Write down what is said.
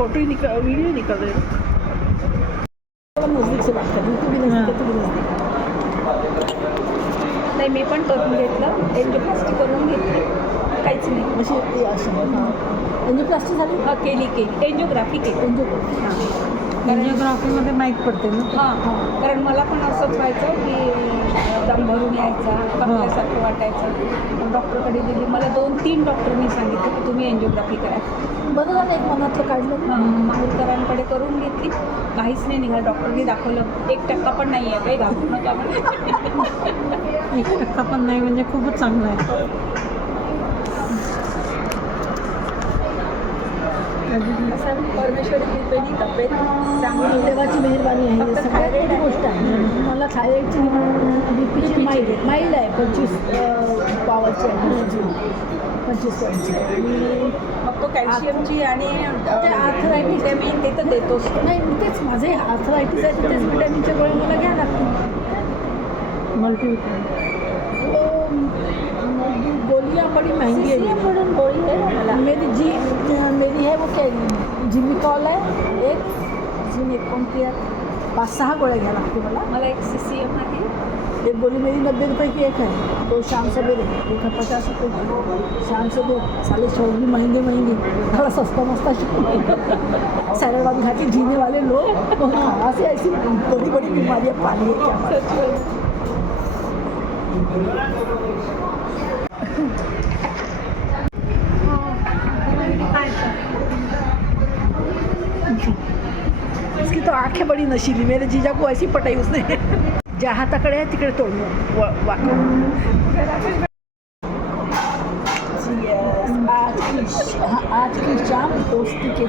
Photo ही video निकल रहे हो. थोड़ा नजदीक से बात कर तू भी नजदीक तू भी नजदीक. नाही मी पण करून घेतलं एंजिओप्लास्टी करून घेतली काहीच नाही. अशी असं एंजिओप्लास्टी झाली. हा केली एंजिओग्राफी केली. एंजिओग्राफी हां एंजिओग्राफीमध्ये माहीत पडते ना. हां कारण मला पण असंच व्हायचं की दम भरून यायचा कपल्यासारखं वाटायचं. डॉक्टरकडे दिली मला 2-3 डॉक्टरनी सांगितलं की तुम्ही एंजिओग्राफी करा. बरं झालं एक मनातलं काढलं. माहूरकरांकडे करून घेतली काहीच नाही निघालं. डॉक्टरनी दाखवलं 1% पण नाही आहे काही घाबरू नका म्हणे. 1% पण नाही म्हणजे खूपच चांगलं आहे. असं परमेश्वरी कृपेने तब्येत चांगली देवाची मेहरबानी आहे. फक्त सगळ्यात thyroid मोठी आहे. गोष्ट आहे. मला थायरॉईडची बीपीची माइल्ड आहे 25 पावरची आहे. 25 पॉईंटची आणि मग तो कॅल्शियमची आणि आर्थरायटिस व्हिटॅमिन ते तर देतोच. नाही तेच माझे आर्थरायटिस आहे तेच व्हिटॅमिनच्या गोळ्या मला घ्या लागतील. मल्टीव्हिटॅमिन गोलियाँ बड़ी महंगी है. म्हणून गोळी आहे मेरी है वो क्या जिमिकॉल है एक अजून एक कोणती आहे 5-6 गोळ्या घ्या लागते मला. एक CCM आहे. एक गोली मेरी 90 रुपये की एक है. 2 शाम सवेरे एक है 50 रुपये की. शाम से 2 साले 24 महंगी थोड़ा सस्ता मस्ता सैलड वाली खा के जीने वाले लोग कहाँ से ऐसी बड़ी बड़ी बीमारियाँ पाली है क्या. उसकी तो आंखें बड़ी नशीली. मेरे जीजा को ऐसी पटाई उसने. ज्या हाताकडे आहे तिकडे तोडलं वाकड. आज की शाम दोस्ती के